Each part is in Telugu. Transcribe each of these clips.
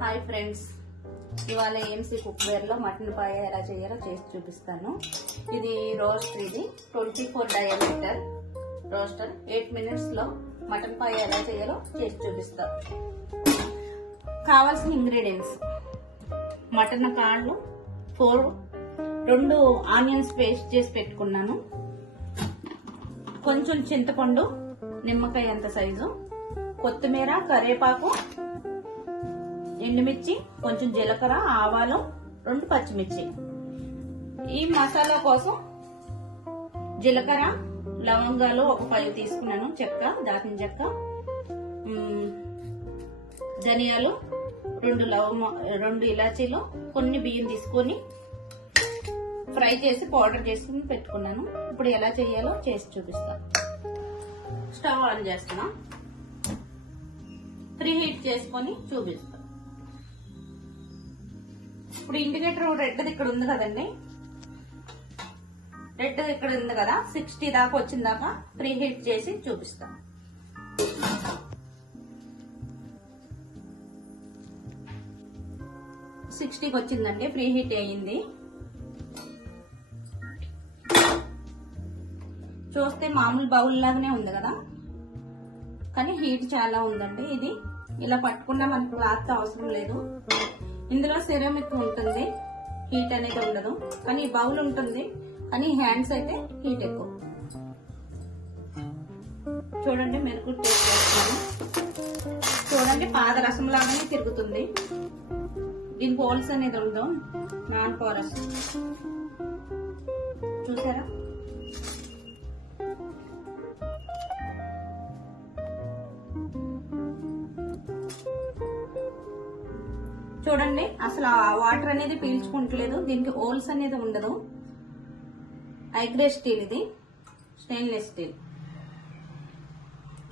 హాయ్ ఫ్రెండ్స్, ఇవాళ ఏఎంసీ కుక్వేర్ లో మటన్ పాయ ఎలా చేయాలో చేసి చూపిస్తాను. ఇది రోస్ట్, ఇది 24 డయామీటర్ రోస్టర్. 8 minutes లో మటన్ పాయ ఎలా చేయాలో చేసి చూపిస్తాను. కావాల్సిన ఇంగ్రీడియంట్స్: మటన్ కాళ్ళు 4, 2 ఆనియన్స్ పేస్ట్ చేసి పెట్టుకున్నాను, కొంచెం చింతపండు నిమ్మకాయ అంత సైజు, కొత్తిమీర, కరివేపాకు, ఎండుమిర్చి, కొంచెం జీలకర్ర, ఆవాలు, 2 పచ్చిమిర్చి. ఈ మసాలా కోసం జీలకర్ర, లవంగాలు ఒక 5 తీసుకున్నాను, చెక్క, దాల్చిన చెక్క, ధనియాలు 2 ఇలాచీలు, కొన్ని బియ్యం తీసుకొని ఫ్రై చేసి పౌడర్ చేసుకుని పెట్టుకున్నాను. ఇప్పుడు ఎలా చేయాలో చేసి చూపిస్తాను. స్టవ్ ఆన్ చేస్తున్నా, ప్రీ హీట్ చేసుకొని చూపిస్తాను. ఇప్పుడు ఇండికేటర్ రెడ్ ఇక్కడ ఉంది కదండి, రెడ్ ఇక్కడ ఉంది కదా, 60 దాకా వచ్చిన దాకా ప్రీ హీట్ చేసి చూపిస్తాను. కి వచ్చిందండి, ప్రీ హీట్ అయ్యింది. చూస్తే మామూలు బౌల్ లాగానే ఉంది కదా, కానీ హీట్ చాలా ఉందండి. ఇది ఇలా పట్టుకున్నా మనకు క్లాత్ అవసరం లేదు. ఇందులో సిరామిక్ ఉంటుంది, హీట్ అనేది ఉండదు. కానీ బౌల్ ఉంటుంది, కానీ హ్యాండ్స్ అయితే హీట్ ఎక్కువ. చూడండి, మెరుగు టేస్ట్ చేస్తాను. చూడండి, పాదరసం లాగానే తిరుగుతుంది. దీనికి హోల్స్ అనేది ఉండదు, నాన్ పోరస్. చూసారా? చూడండి, అసలు ఆ వాటర్ అనేది పీల్చుకుంటలేదు. దీనికి హోల్స్ అనేది ఉండదు. ఐగ్రేడ్ స్టీల్, ఇది స్టెయిన్లెస్ స్టీల్.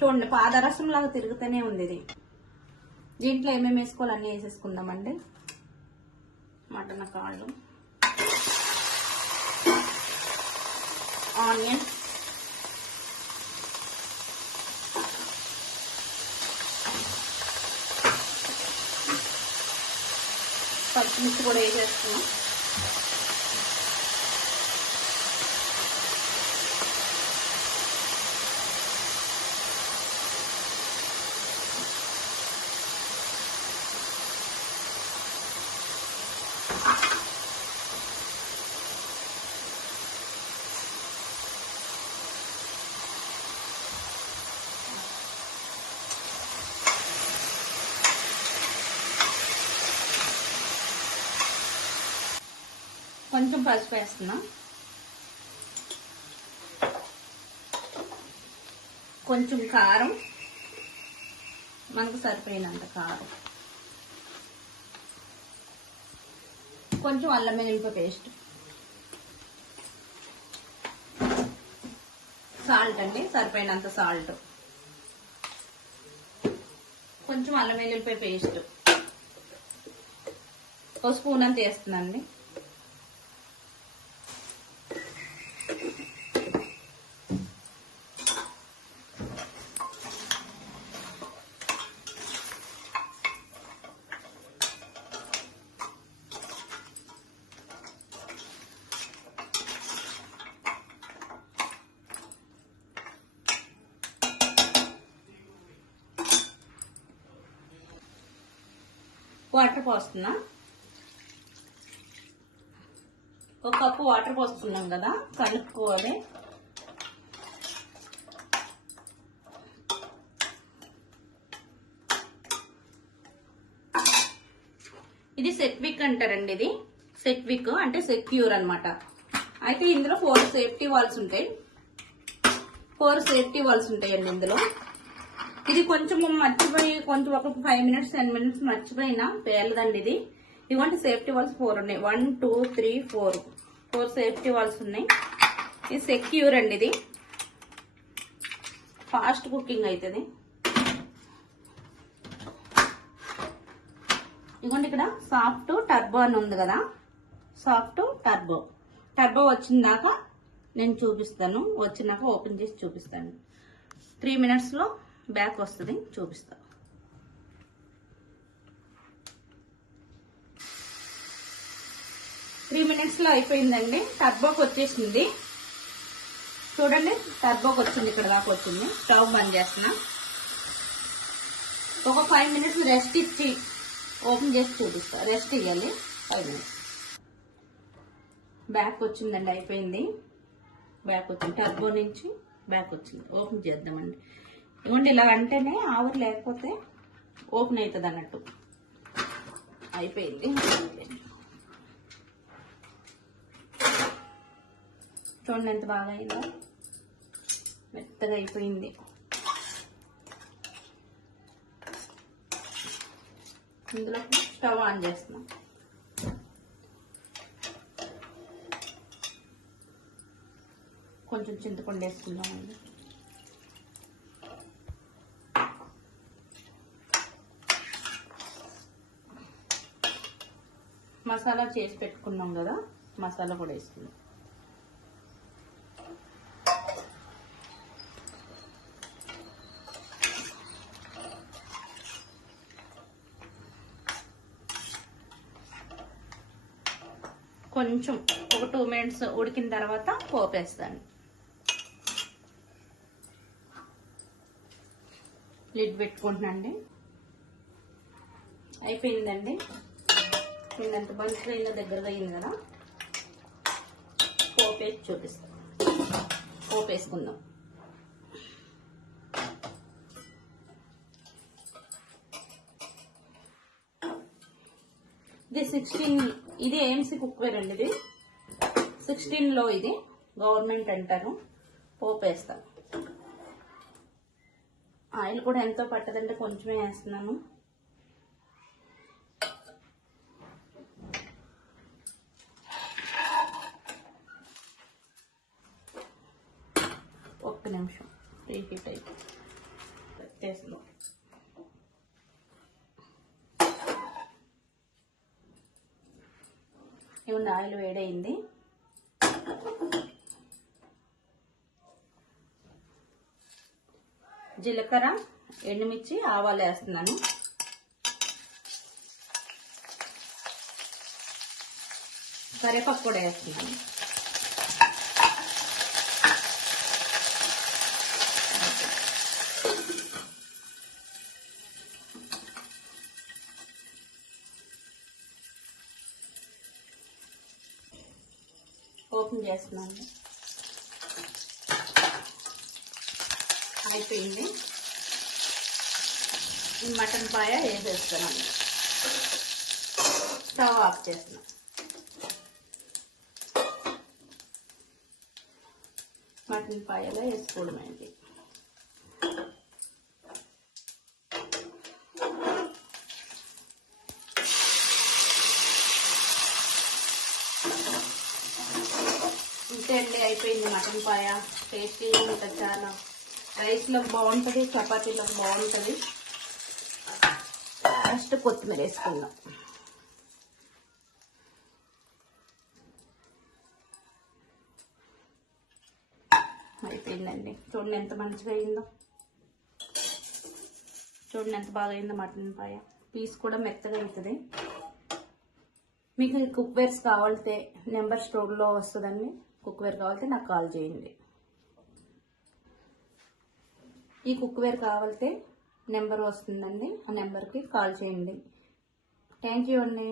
చూడండి, పాదరసం లాగా తిరుగుతూనే ఉంది. ఇది దీంట్లో ఏమేమి వేసుకోవాలి అన్నీ వేసేసుకుందామండి. మటన్ కాళ్ళు, ఆనియన్, పచ్చిమిర్చి కూడా వేసేస్తున్నాం. కొంచెం పసుపు వేస్తున్నాం, కొంచెం కారం, మనకు సరిపోయినంత కారం, కొంచెం అల్లం వెల్లుల్లి పేస్ట్, సాల్ట్ అండి, సరిపోయినంత సాల్ట్, కొంచెం అల్లం వెల్లుల్లి పేస్ట్, ఒక స్పూన్ అంత వేస్తున్నాండి. వాటర్ పోస్తున్నా, 1 కప్పు వాటర్ పోస్తున్నాం కదా, కలుపుకోవాలి. ఇది సెట్విక్ అంటారండి. ఇది సెట్విక్ అంటే సెక్యూర్ అన్నమాట. అయితే ఇందులో 4 సేఫ్టీ వాల్స్ ఉంటాయి. 4 సేఫ్టీ వాల్స్ ఉంటాయండి ఇందులో. ఇది కొంచెం మర్చిపోయి కొంచెం ఒక 5 minutes 10 minutes మర్చిపోయినా పేర్లదండి. ఇది ఇవ్వండి, సేఫ్టీ వాల్స్ 4 ఉన్నాయి. 1 2 3 4 సేఫ్టీ వాల్స్ ఉన్నాయి. ఇది సెక్యూర్ అండి. ఇది ఫాస్ట్ కుకింగ్ అవుతుంది. ఇవ్వండి, ఇక్కడ సాఫ్ట్ టర్బో అని ఉంది కదా, సాఫ్ట్ టర్బో వచ్చిందాక నేను చూపిస్తాను. వచ్చినాక ఓపెన్ చేసి చూపిస్తాను. 3 minutes లో బ్యాక్ వస్తుంది, చూపిస్తా. 3 minutesలో అయిపోయిందండి. టర్బోకి వచ్చేసింది చూడండి. టర్బోకి వచ్చింది, ఇక్కడ దాకా వచ్చింది. స్టవ్ బంద్ చేస్తున్నా. ఒక 5 minutes రెస్ట్ ఇచ్చి ఓపెన్ చేసి చూపిస్తా. రెస్ట్ ఇవ్వాలి 5 minutes. బ్యాక్ వచ్చిందండి, అయిపోయింది. బ్యాక్ వచ్చింది, టర్బో నుంచి బ్యాక్ వచ్చింది. ఓపెన్ చేద్దామండి. ఇవ్వండి, ఇలా అంటేనే ఆవిరి లేకపోతే ఓపెన్ అవుతుంది అన్నట్టు. అయిపోయింది. చూడండి ఎంత బాగా అయిందో, మెత్తగా అయిపోయింది. ఇందులో స్టవ్ ఆన్ చేస్తున్నాం. కొంచెం చింతపండు వేసుకుందామండి. మసాలా చేసి పెట్టుకున్నాం కదా, మసాలా కూడా వేసుకుందాం. కొంచెం ఒక 2 minutes ఉడికిన తర్వాత పోపేస్తాను. లిడ్ పెట్టుకుంటున్నాండి. అయిపోయిందండి. ఎంత బంచిగా అయిందో, దగ్గరగా అయింది కదా. పోపేసి చూపిస్తాం. పోపేసుకుందాం. ఇది 16, ఇది ఏఎంసీ కుక్వేర్ అండి. ఇది 16లో, ఇది గవర్నమెంట్ అంటారు. పోపేస్తాను. ఆయిల్ కూడా ఎంతో పట్టదంటే కొంచెమే వేస్తున్నాను. ఒక్క నిమిషం రీహీట్ అయిపోయి వేస్తున్నాం. ఇవ్వండి, ఆయిల్ వేడైంది. జీలకర్ర, ఎండుమిర్చి, ఆవాలు వేస్తున్నాను. కరివేపాకు కూడా వేస్తున్నాను. ఓపెన్ చేస్తున్నాను. అయిపోయింది. ఈ మటన్ పాయ వేసేస్తున్నాను. స్టవ్ ఆఫ్ చేస్తున్నాం. మటన్ పాయలో వేసుకోవడమేంటి. ఇంతే అండి, అయిపోయింది మటన్ పాయ. టేస్టీగా ఉంటుంది చాలా. రైస్లో బాగుంటుంది, చపాతీలో బాగుంటుంది. లాస్ట్ కొత్తిమీర వేసుకుందాం. అయిపోయిందండి. చూడండి ఎంత మంచిగా అయిందో. చూడండి ఎంత బాగా అయిందో మటన్ పాయ. పీస్ కూడా మెత్తగా అవుతుంది. మీకు కుక్వేర్స్ కావాలితే నెంబర్ స్టోర్లో వస్తుందండి. కుక్వేర్ కావాలితే నాకు కాల్ చేయండి. ఈ కుక్వేర్ కావాలితే నెంబర్ వస్తుందండి, ఆ నెంబర్కి కాల్ చేయండి. థ్యాంక్ యూ అండి.